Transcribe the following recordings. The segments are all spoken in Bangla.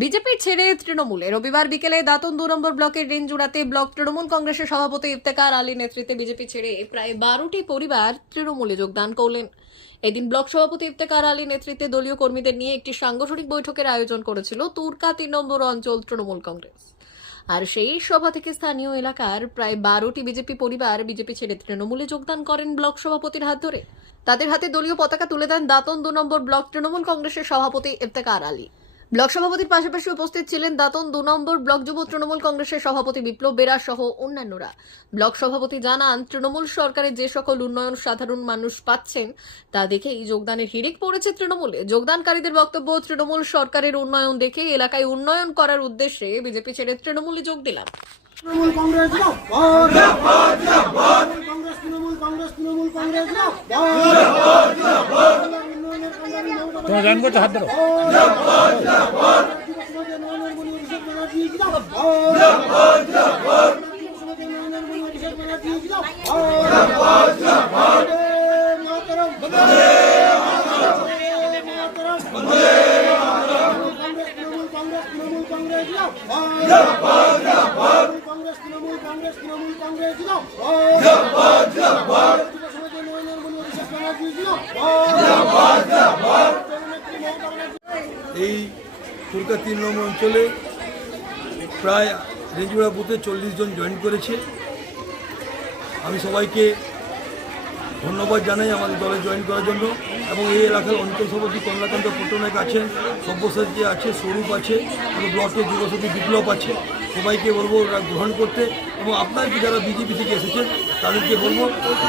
বিজেপি ছেড়ে তৃণমূলে। রবিবার বিকেলে দাতন দু নম্বর ব্লকের রেঞ্জ জুড়াতে ব্লক তৃণমূল কংগ্রেসের সভাপতি ইফতেকার আলী নেতৃত্বে বিজেপি ছেড়ে প্রায় বারোটি পরিবার তৃণমূলে যোগদান করলেন। এদিন ব্লক সভাপতি ইফতেকার আলী নেতৃত্বে দলীয় কর্মীদের নিয়ে একটি সাংগঠনিক বৈঠকের আয়োজন করেছিল তুর্কা তিন নম্বর অঞ্চল তৃণমূল কংগ্রেস। আর সেই সভা থেকে স্থানীয় এলাকার প্রায় বারোটি বিজেপি পরিবার বিজেপি ছেড়ে তৃণমূলে যোগদান করেন ব্লক সভাপতির হাত ধরে। তাদের হাতে দলীয় পতাকা তুলে দেন দাতন দু নম্বর ব্লক তৃণমূল কংগ্রেসের সভাপতি ইফতেকার আলী। ব্লক সভাপতির পাশাপাশি উপস্থিত ছিলেন দাতন দু নম্বর ব্লক যুব তৃণমূল কংগ্রেসের সভাপতি বিপ্লব বেরা সহ অন্যান্যরা ব্লক সভাপতি জানান তৃণমূল সরকারের যে সকল উন্নয়ন সাধারণ মানুষ পাচ্ছেন তা দেখেই যোগদানের হিড়িক পড়েছে তৃণমূলে যোগদানকারীদের বক্তব্য তৃণমূল সরকারের উন্নয়ন দেখে এলাকায় উন্নয়ন করার উদ্দেশ্যে বিজেপি ছেড়ে তৃণমূলে যোগ দিলাম তৃণমূল কংগ্রেস তৃণমূল কংগ্রেস তৃণমূল কংগ্রেস জিন্দাবাদ উন্নয়নের কান্ডারি মমতা তোমরা জয়েন করছ হাত ধরো কংগ্রেস তৃণমূল কংগ্রেস তৃণমূল কংগ্রেস জিন্দাবাদ এই কলকাতা তিন নম্বর অঞ্চলে প্রায় রেঞ্জুড়া বুথে চল্লিশ জন জয়েন করেছে। আমি সবাইকে ধন্যবাদ জানাই আমাদের দলে জয়েন করার জন্য এবং এই এলাকার অঞ্চল সভাপতি কমলাকান্ত পট্টনায়ক আছেন, সব্যসাচী আছে, স্বরূপ আছে এবং ব্লকের যুবশক্তি বিপ্লব আছে, সবাইকে বলব ওরা গ্রহণ করতে এবং আপনার যারা বিজেপি থেকে এসেছেন, তাদেরকে বলব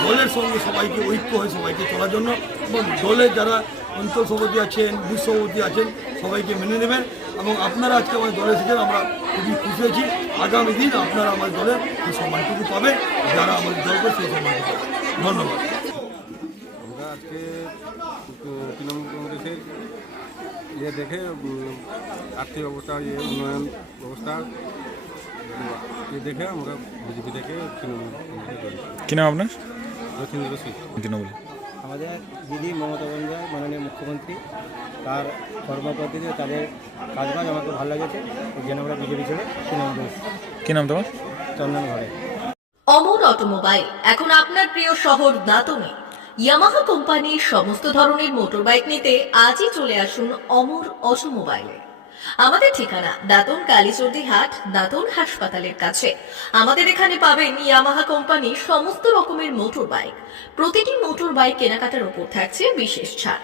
দলের সঙ্গে সবাইকে, ঐক্য হয়ে সবাইকে চলার জন্য এবং দলের যারা অঞ্চল সভাপতি আছেন, বুথ সভাপতি আছেন, সবাইকে মেনে নেবেন। এবং আপনারা আজকে আমাদের দলে এসেছেন আমরা খুবই খুশি হয়েছি আগামী দিন আপনারা আমাদের দলে সেই সম্মানটুকু পাবেন যারা আমাদের দলকে সেই সম্মানটুকু ধন্যবাদ। আমরা আজকে তৃণমূল কংগ্রেসের ইয়ে দেখে আর্থিক অবস্থা ইয়ে উন্নয়ন ব্যবস্থা ইয়ে দেখে আমরা বিজেপি থেকে তৃণমূল কংগ্রেসে জয়েন করি। কি নাম আপনার? রথীন্দ্র সিং। তৃণমূল। আমাদের দিদি মমতা বন্দ্যোপাধ্যায় মুখ্যমন্ত্রী তার কর্মপদ্ধতি তাদের কাজবাজ আমাকে ভালো লেগেছে। জন্য আমরা বিজেপি ছেড়ে তৃণমূল করেছি কি নাম তোমার? চন্দন ঘরে। অমর অটোমোবাইল এখন আপনার প্রিয় শহর দাতনে। ইয়ামাহা কোম্পানির সমস্ত ধরনের মোটর বাইক নিতে আজই চলে আসুন অমর অটোমোবাইলে। আমাদের ঠিকানা দাতন কালীচর্দি হাট দাতন হাসপাতালের কাছে। আমাদের এখানে পাবেন ইয়ামাহা কোম্পানির সমস্ত রকমের মোটর বাইক প্রতিটি মোটর বাইক কেনাকাটার উপর থাকছে বিশেষ ছাড়।